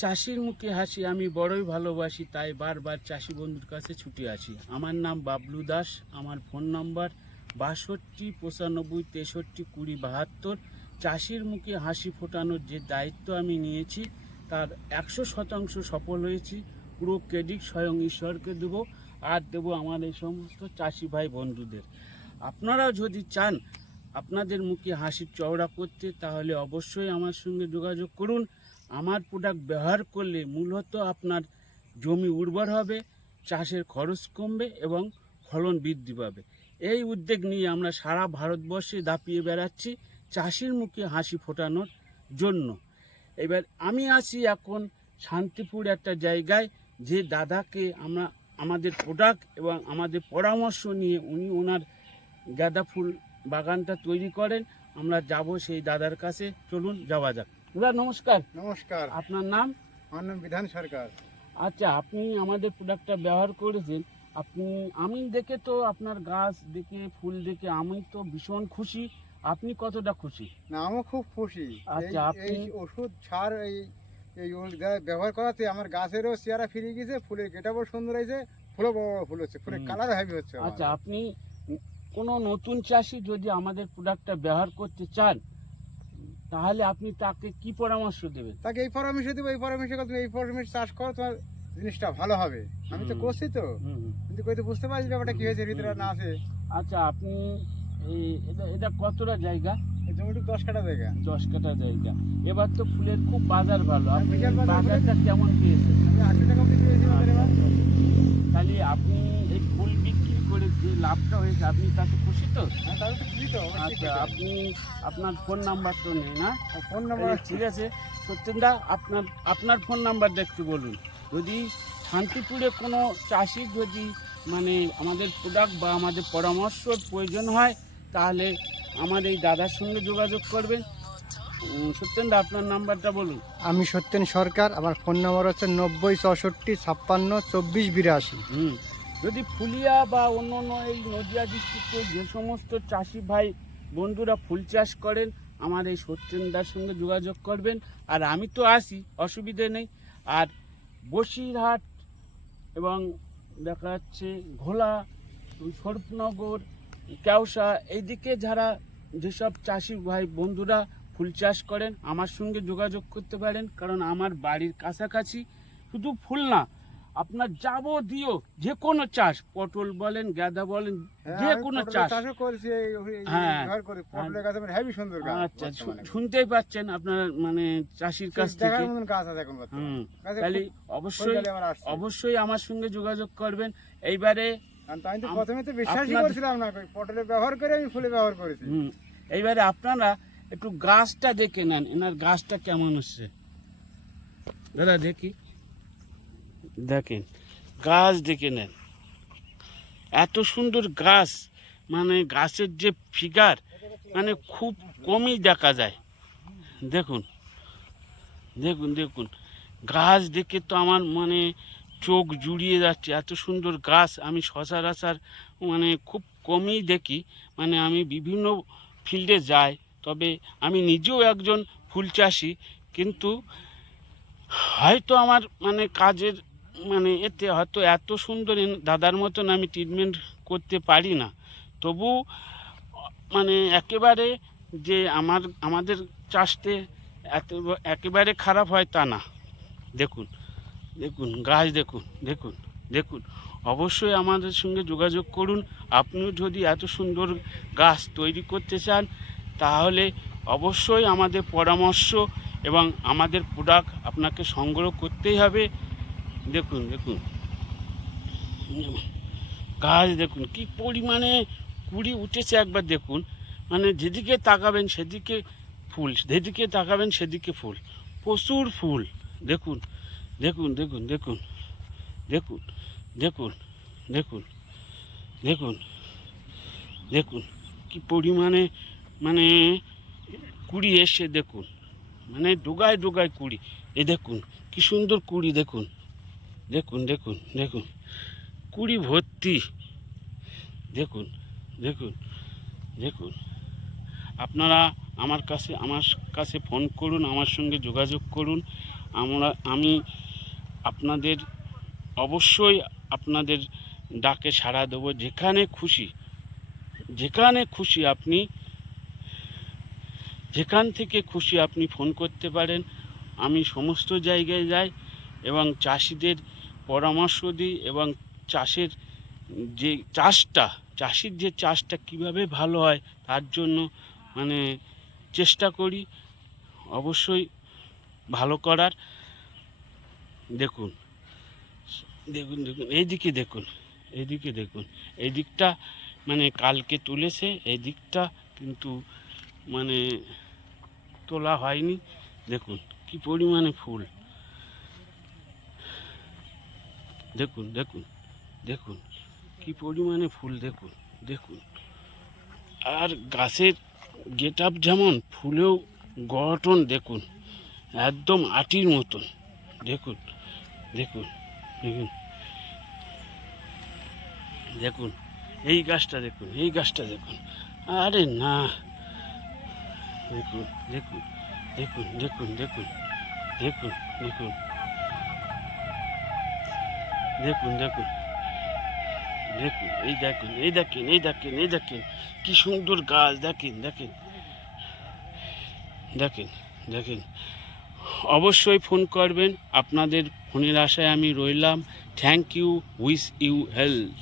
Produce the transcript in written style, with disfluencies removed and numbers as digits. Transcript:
চাষির মুখে হাসি আমি বড়ই ভালোবাসি, তাই বারবার চাষি বন্ধুর কাছে ছুটে আসি। আমার নাম বাবলু দাস, আমার ফোন নাম্বার 62 95 63 20 72। চাষির মুখে হাসি ফোটানোর যে দায়িত্ব আমি নিয়েছি তার 100% সফল হয়েছি। পুরো ক্রেডিট স্বয়ং ঈশ্বরকে দেবো, আর দেবো আমার এই সমস্ত চাষি ভাই বন্ধুদের। আপনারা যদি চান আপনাদের মুখে হাসি চওড়া করতে, তাহলে অবশ্যই আমার সঙ্গে যোগাযোগ করুন। আমার প্রোডাক্ট ব্যবহার করলে মূলত আপনার জমি উর্বর হবে, চাষের খরচ কমবে এবং ফলন বৃদ্ধি পাবে। এই উদ্যোগ নিয়ে আমরা সারা ভারতবর্ষে দাপিয়ে বেড়াচ্ছি চাষির মুখে হাসি ফোটানোর জন্য। এবার আমি আছি এখন শান্তিপুর একটা জায়গায়, যে দাদাকে আমরা আমাদের প্রোডাক্ট এবং আমাদের পরামর্শ নিয়ে উনি ওনার গাঁদা ফুল বাগানটা তৈরি করেন। আমরা যাব সেই দাদার কাছে, চলুন যাওয়া যাক। দাদা নমস্কার। নমস্কার, আপনার নাম? আমার নাম বিধান সরকার। আচ্ছা, আপনি আমাদের প্রোডাক্টটা ব্যবহার করেছেন। আমি দেখে তো আপনার গাছ দেখে ফুল দেখে আমি তো ভীষণ খুশি। আপনি কতটা খুশি? না, আমিও খুব খুশি। আচ্ছা, আপনি এই ওষুধ সার এই এই ব্যবহার করাতে আমার গাছেরও চেহারা ফিরে গেছে, ফুলের গেটাও সুন্দর হয়েছে, ফুলও বড় বড় ফুল হচ্ছে, ফুলের কালার হেভি হচ্ছে। আচ্ছা, আপনি কোনো নতুন চাষি যদি আমাদের প্রোডাক্টটা ব্যবহার করতে চান, তাহলে আপনি তাকে কি পরামর্শ দেবেন? তাকে এই পরামর্শ দেবো, এই পরামর্শ তুমি এই পরামর্শ চাষ করো, তোমার জিনিসটা ভালো হবে। আমি তো করছি তো, কিন্তু কই তো বুঝতে পারছি ব্যাপারটা কি হয়েছে ভিতরে না আছে। আচ্ছা, আপনি এটা কতটা জায়গা? এই জমিটুকু 10 কাঠা জায়গা। 10 কাঠা জায়গা। এবার তো ফুলের খুব বাজার ভালো। আপনি বিকেল বাজারটা কেমন পেয়েছেন? আমি 80 টাকা অবধি পেয়েছি বাজারে এবার। তাহলে আপনি এই ফুল বিক্রি করে যে লাভটা হয়েছে, আপনি তাতে খুশি তো? হ্যাঁ, তাহলে তো খুশি তো, অবশ্যই আচ্ছা, খুশি। আপনি আপনার ফোন নাম্বার তো নেই না? ফোন নাম্বার ঠিক আছে, সত্যেনদা আপনার ফোন নাম্বারটা একটু বলুন। যদি শান্তিপুরে কোনো চাষি যদি মানে আমাদের প্রোডাক্ট বা আমাদের পরামর্শর প্রয়োজন হয়, তাহলে আমার এই দাদার সঙ্গে যোগাযোগ করবেন। সত্যেনদা, আপনার নাম্বারটা বলুন। আমি সত্যেন সরকার, আমার ফোন নম্বর হচ্ছে 90 64 56 24 82। যদি ফুলিয়া বা অন্য এই নদিয়া ডিস্ট্রিক্টে যে সমস্ত চাষি ভাই বন্ধুরা ফুল চাষ করেন, আমার এই সত্যেনদার সঙ্গে যোগাযোগ করবেন। আর আমি তো আসি, অসুবিধে নেই। আর বসিরহাট এবং দেখা যাচ্ছে ঘোলা, স্বরূপনগর, কেওসা, এইদিকে যারা যেসব চাষি ভাই বন্ধুরা ফুল চাষ করেন, আমার সঙ্গে যোগাযোগ করতে পারেন। কারণ আমার বাড়ির কাছাকাছি শুধু ফুল না, আপনার যাবতীয় যে কোনো চাষ, পটল বলেন, গাঁদা বলেন, যে কোনো চাষ। হ্যাঁ, আচ্ছা, শুনতেই পাচ্ছেন আপনার মানে চাষির কাছ থেকে। তাহলে অবশ্যই আমার সঙ্গে যোগাযোগ করবেন। এইবারে প্রথমে তো বিশ্বাসই করছিলাম না, পটলের ব্যবহার করে আমি ফুলে ব্যবহার করেছি। এইবারে আপনারা একটু গাছটা দেখে নেন, এনার গাছটা কেমন হচ্ছে দাদা। দেখেন গাছ দেখে নেন, এত সুন্দর গাছ। মানে গাছের যে ফিগার মানে খুব কমই দেখা যায়। দেখুন দেখুন দেখুন, গাছ দেখে তো আমার মানে চোখ জুড়িয়ে যাচ্ছে। এত সুন্দর গাছ আমি সচরাচর মানে খুব কমই দেখি। মানে আমি বিভিন্ন ফিল্ডে যাই, তবে আমি নিজেও একজন ফুল চাষি, কিন্তু হয়তো আমার মানে কাজের মানে এতে হয়তো এত সুন্দর দাদার মতন আমি ট্রিটমেন্ট করতে পারি না। তবু মানে একেবারে যে আমাদের চাষতে একেবারে খারাপ হয় তা না। দেখুন দেখুন গাছ, দেখুন দেখুন দেখুন। অবশ্যই আমাদের সঙ্গে যোগাযোগ করুন। আপনিও যদি এত সুন্দর গাছ তৈরি করতে চান, তাহলে অবশ্যই আমাদের পরামর্শ এবং আমাদের প্রোডাক্ট আপনাকে সংগ্রহ করতেই হবে। দেখুন দেখুন গাছ, দেখুন কি পরিমাণে কুড়ি উঠেছে একবার দেখুন। মানে যেদিকে তাকাবেন সেদিকে ফুল, যেদিকে তাকাবেন সেদিকে ফুল, প্রচুর ফুল। দেখুন দেখুন দেখুন দেখুন দেখুন দেখুন দেখুন দেখুন দেখুন কি পরিমাণে মানে কুড়ি এসে দেখুন, মানে ডোগায় ডোগায় কুড়ি। এ দেখুন কি সুন্দর কুড়ি, দেখুন দেখুন দেখুন দেখুন কুড়ি ভর্তি। দেখুন দেখুন দেখুন। আপনারা আমার কাছে ফোন করুন, আমার সঙ্গে যোগাযোগ করুন। আমি আপনাদের অবশ্যই আপনাদের ডাকে সাড়া দেবো। যেখানে খুশি আপনি যেখান থেকে খুশি আপনি ফোন করতে পারেন। আমি সমস্ত জায়গায় যাই এবং চাষিদের পরামর্শ দিই এবং চাষির যে চাষটা কিভাবে ভালো হয় তার জন্য মানে চেষ্টা করি অবশ্যই ভালো করার। দেখুন দেখুন দেখুন এইদিকে দেখুন, এই দিকটা মানে কালকে তুলেছে, এই দিকটা কিন্তু মানে তোলা হয়নি। দেখুন কি পরিমাণে ফুল, দেখুন দেখুন দেখুন কি পরিমাণে ফুল, দেখুন দেখুন। আর গাছের গেট আপ যেমন, ফুলেও গঠন দেখুন একদম আটির মতন। দেখুন দেখুন দেখুন দেখুন এই গাছটা দেখুন, আরে না, দেখুন দেখুন দেখুন দেখুন দেখুন দেখুন দেখুন দেখুন দেখুন দেখুন এই দেখেন কি সুন্দর গাছ, দেখেন। অবশ্যই ফোন করবেন, আপনাদের ফোনের আশায় আমি রইলাম। Thank you, wish you health.